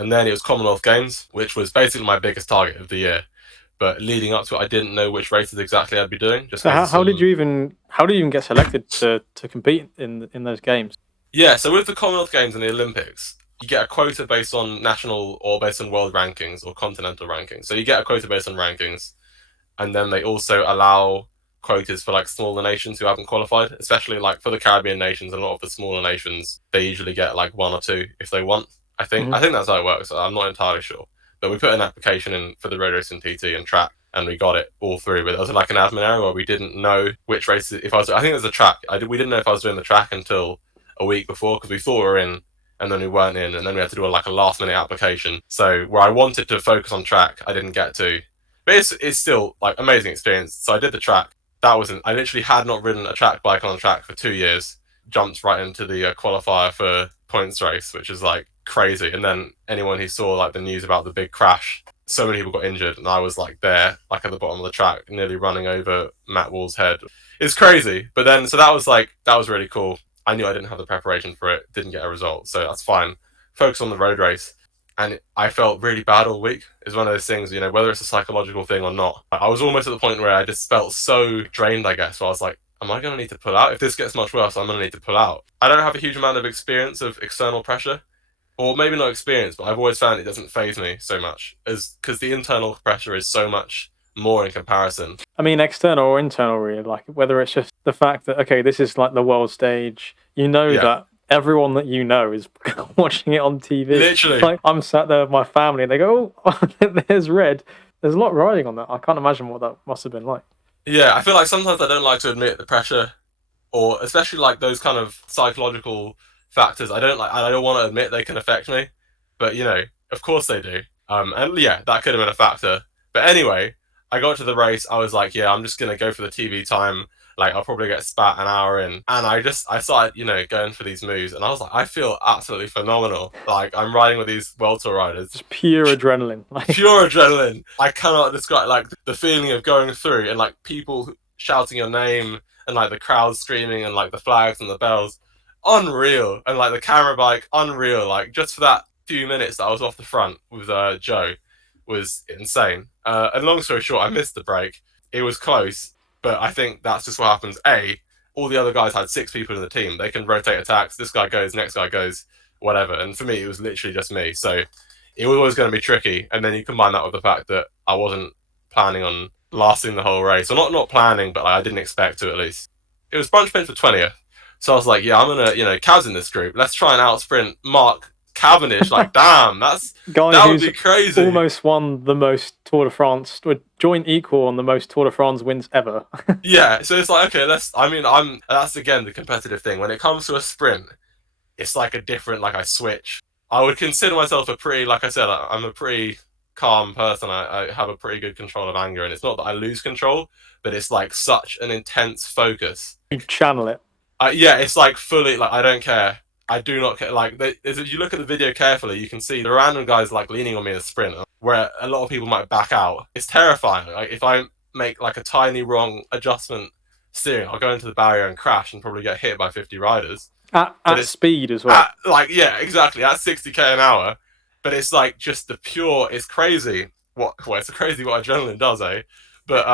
And then it was Commonwealth Games, which was basically my biggest target of the year. But leading up to it, I didn't know which races exactly I'd be doing, just So because of some. how did you even get selected to compete in those games? Yeah, so with the Commonwealth Games and the Olympics, you get a quota based on national or based on world rankings or continental rankings. So you get a quota based on rankings, and then they also allow quotas for like smaller nations who haven't qualified, especially like for the Caribbean nations. A lot of the smaller nations, they usually get like one or two if they want. I think Hmm. I think that's how it works. I'm not entirely sure, but we put an application in for the road racing TT and track, and we got it all through. But there was like an admin error where we didn't know which races. If I was, I think it was the track. We didn't know if I was doing the track until a week before because we thought we were in, and then we weren't in, and then we had to do like a last minute application. So where I wanted to focus on track, I didn't get to. But it's still like amazing experience. So I did the track. That wasn't. I literally had not ridden a track bike on a track for 2 years. Jumped right into the qualifier for points race, which is like crazy. And then anyone who saw like the news about the big crash, so many people got injured, and I was like there, like at the bottom of the track, nearly running over Matt Wall's head. It's crazy. But then, so that was really cool. I knew I didn't have the preparation for it, didn't get a result, so that's fine. Focus on the road race. And I felt really bad all week. It's one of those things, whether it's a psychological thing or not. I was almost at the point where I just felt so drained, I guess, where I was like, am I going to need to pull out? If this gets much worse, I'm going to need to pull out. I don't have a huge amount of experience of external pressure, or maybe not experience, but I've always found it doesn't phase me so much, as because the internal pressure is so much more in comparison. I mean, external or internal, really. Like whether it's just the fact that okay, this is like the world stage. You know Yeah, that everyone that you know is watching it on TV. literally. Like I'm sat there with my family, and they go, "Oh, there's red." There's a lot riding on that. I can't imagine what that must have been like. Yeah, I feel like sometimes I don't like to admit the pressure, or especially like those kind of psychological factors. I don't want to admit they can affect me, but of course they do. And yeah, that could have been a factor. But anyway, I got to the race. I was like, yeah, I'm just gonna go for the TV time. Like I'll probably get spat an hour in, and I started going for these moves, and I was like, I feel absolutely phenomenal. Like I'm riding with these World Tour riders, Just pure adrenaline. Like pure adrenaline. I cannot describe like the feeling of going through and like people shouting your name and like the crowd screaming and like the flags and the bells, unreal. And like the camera bike, unreal. Like just for that few minutes that I was off the front with Joe was insane. And long story short, I missed the break. It was close, but I think that's just what happens. All the other guys had six people in the team. They can rotate attacks. This guy goes, next guy goes, whatever. And for me, it was literally just me. So it was always going to be tricky. And then you combine that with the fact that I wasn't planning on lasting the whole race, or not planning, but like, I didn't expect to at least. It was bunch sprint for 20th, so I was like, yeah, I'm gonna, Cav's in this group. Let's try and out sprint Mark Cavendish. Like, damn, guy that would who's be crazy. almost won the most Tour de France, or joint equal on the most Tour de France wins ever. Yeah, so it's like, okay, let's. I mean, that's again the competitive thing. When it comes to a sprint, it's like a different. Like I switch. I would consider myself a pretty, like I said, I'm a pretty calm person. I have a pretty good control of anger, and it's not that I lose control, but it's like such an intense focus. You channel it. Yeah, it's like fully like I don't care. I do not care. Like if you look at the video carefully, you can see the random guys like leaning on me in a sprint, where a lot of people might back out. It's terrifying. Like if I make like a tiny wrong adjustment steering, I'll go into the barrier and crash and probably get hit by 50 riders. But At it's speed as well. yeah, exactly at 60k an hour. But it's like just the pure. It's crazy. It's crazy what adrenaline does, eh? But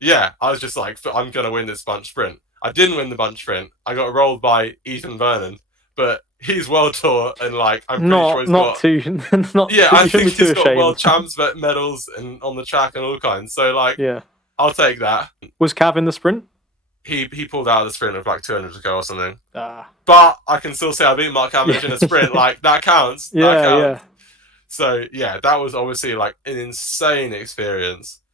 yeah, I was just like, I'm gonna win this bunch sprint. I didn't win the bunch sprint. I got rolled by Ethan Vernon, but he's world tour and like I'm pretty sure he's Not got. too not Yeah, too, I you shouldn't think be too he's got ashamed. world champs medals and on the track and all kinds. So like, Yeah. I'll take that. Was Cav in the sprint? He pulled out of the sprint with like 200 to go or something. Ah. But I can still say I beat Mark Cavendish in a sprint. Like that counts. That Yeah, counts. yeah. So yeah, that was obviously like an insane experience.